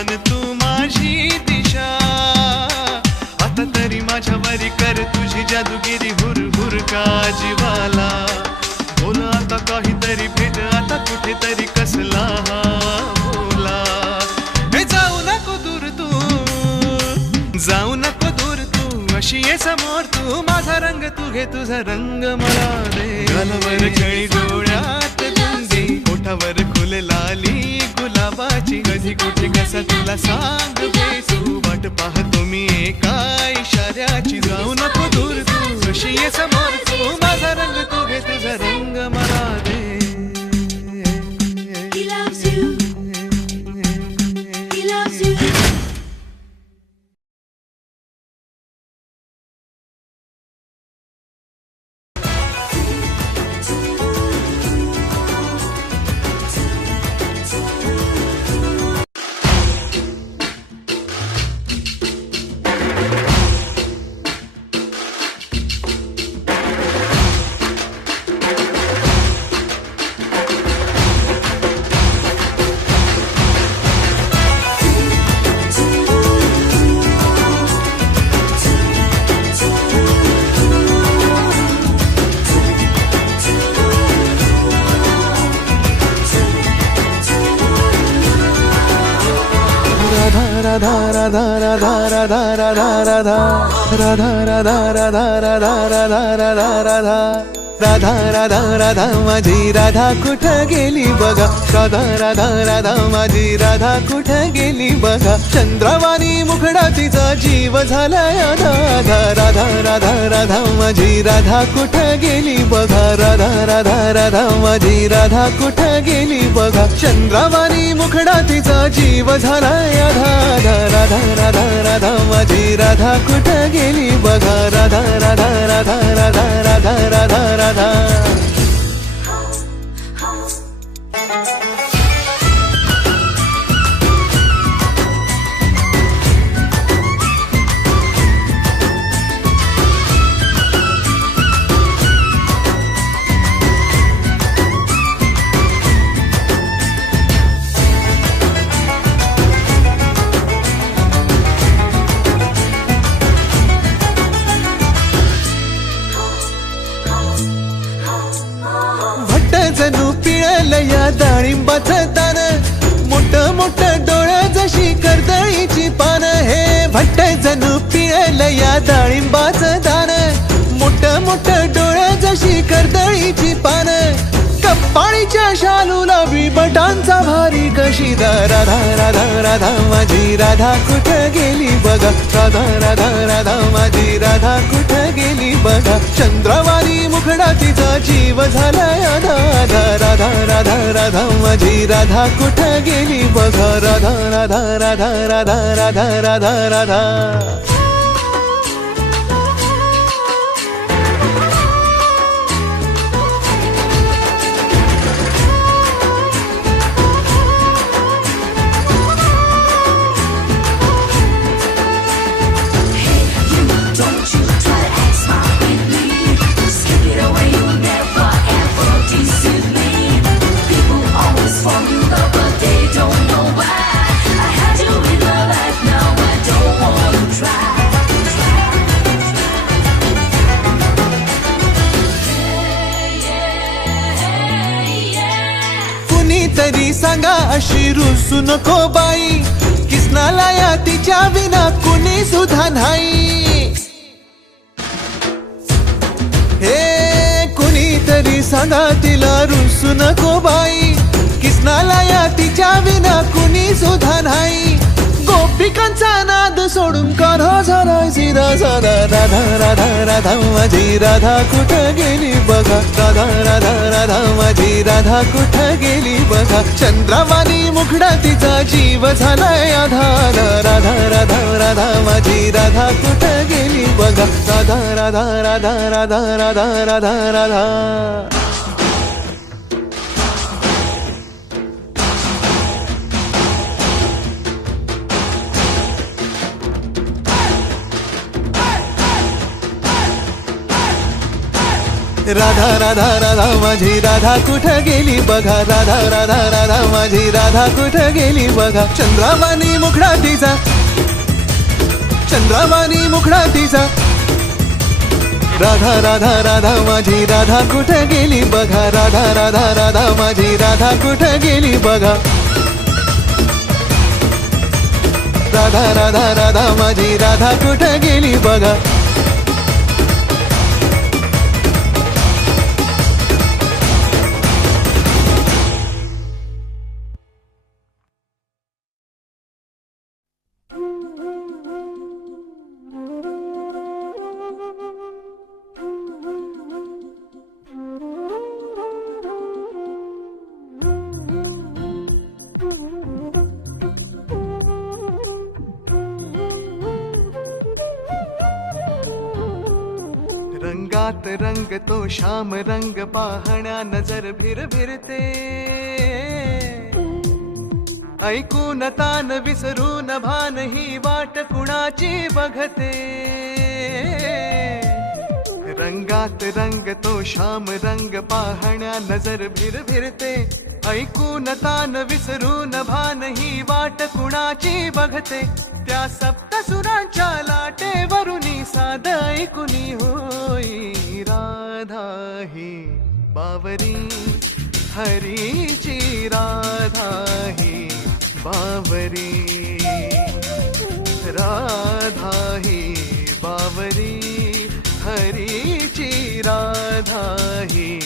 मन तू माझी दिशा, आता तरी माझ्यावरी कर तुझी जादूगिरी, हुर हुर का जीवाला. बोल आता काहीतरी भेट, आता कुठेतरी कसला हा बोला. हे जाऊ नको दूर तू, जाऊ नको दूर तू, अशी ये समोर तू. माझा रंग तू घे, तुझा रंग मला दे. गालावर खळी, डोळ्यात गुंगी, ओठावर फुल लाली गुलाबाची. कधी कुठे कसा तुला सांग तू, वाट पाहतो मी एका इशाऱ्याची. जाऊ नको दूर तू, अशी ये समोर तू. माझा रंग तू घे, तुझा रंग मला दे. He loves you. He loves you. Radha Radha Radha Radha Radha Radha Radha Radha Radha Radha Radha Radha Radha Radha Radha माझी राधा कुठं गेली बघा. राधा राधा राधा माझी राधा कुठं गेली बघा. चंद्रवाणी मुखडा तिचा जीव झालाय राधा. राधा राधा राधा माझी राधा कुठं गेली बघा. राधा राधा राधा माझी राधा कुठं गेली बघा. चंद्रवाणी मुखडा तिचा जीव झालाय राधा. राधा राधा राधा माझी राधा कुठं गेली बघा. राधा राधा राधा राधा राधा राधा राधा. जणू पिळलं या डाळिंबाचं दान, मोठ मोठ डोळं जशी कर्दळीची पान. हे भट्ट जणू पिळलं या डाळिंबाचं दान, मोठ मोठ डोळं जशी कर्दळीची पान. कपाळीच्या शालूला बिबटांचा भारी कशी. राधा राधा राधा माझी राधा कुठं गेली बघा. राधा राधा राधा माझी राधा कुठं गेली बघा. चंद्रवाणी मुखडा तिचा जीव झालाय राधा. राधा राधा राधा माझी राधा कुठं गेली बघा. राधा राधा राधा राधा राधा राधा राधा. तरी सांगा अशी रुसू नको बाई. किसनाला या तिच्या विना कुणी सुद्धा नाही. हे कुणी तरी सांगा तिला रुसू नको बाई. किसनाला या तिच्या विना कुणी सुद्धा नाही. गोपिकांचा नाद सोडून कान्हा झालाय सीधा साधा. राधा राधा राधा माझी राधा कुठं गेली बघा. राधा राधा राधा माझी राधा कुठं गेली बघा. चंद्रवाणी मुखडा तिचा जीव झालाय आधार. राधा राधा राधा माझी राधा कुठं गेली बघा. राधा राधा राधा राधा राधा राधा राधा. राधा राधा राधा माझी राधा कुठं गेली बघा, राधा राधा राधा माझी राधा कुठं गेली बघा. चंद्रावाणी मुखडा तिचा, चंद्रावाणी मुखडा तिचा. राधा राधा राधा माझी राधा कुठं गेली बघा, राधा राधा राधा माझी राधा कुठं गेली बघा. राधा राधा राधा माझी राधा कुठं गेली बघा. रंगात रंग तो श्याम रंग पाहण्या नजर भिरभिरते. ऐकून तान विसरून भान ही वाट कुणाची बघते. रंगात रंग तो श्याम रंग पाहण्या नजर भिरभिरते. ऐकून तान विसरून भान ही वाट कुणाची बघते. त्या सप्तसुरांच्या लाटेवरुनी साध ऐकुनी होई राधा ही बावरी हरीची. राधा ही बावरी, राधा ही बावरी हरीची. राधा ही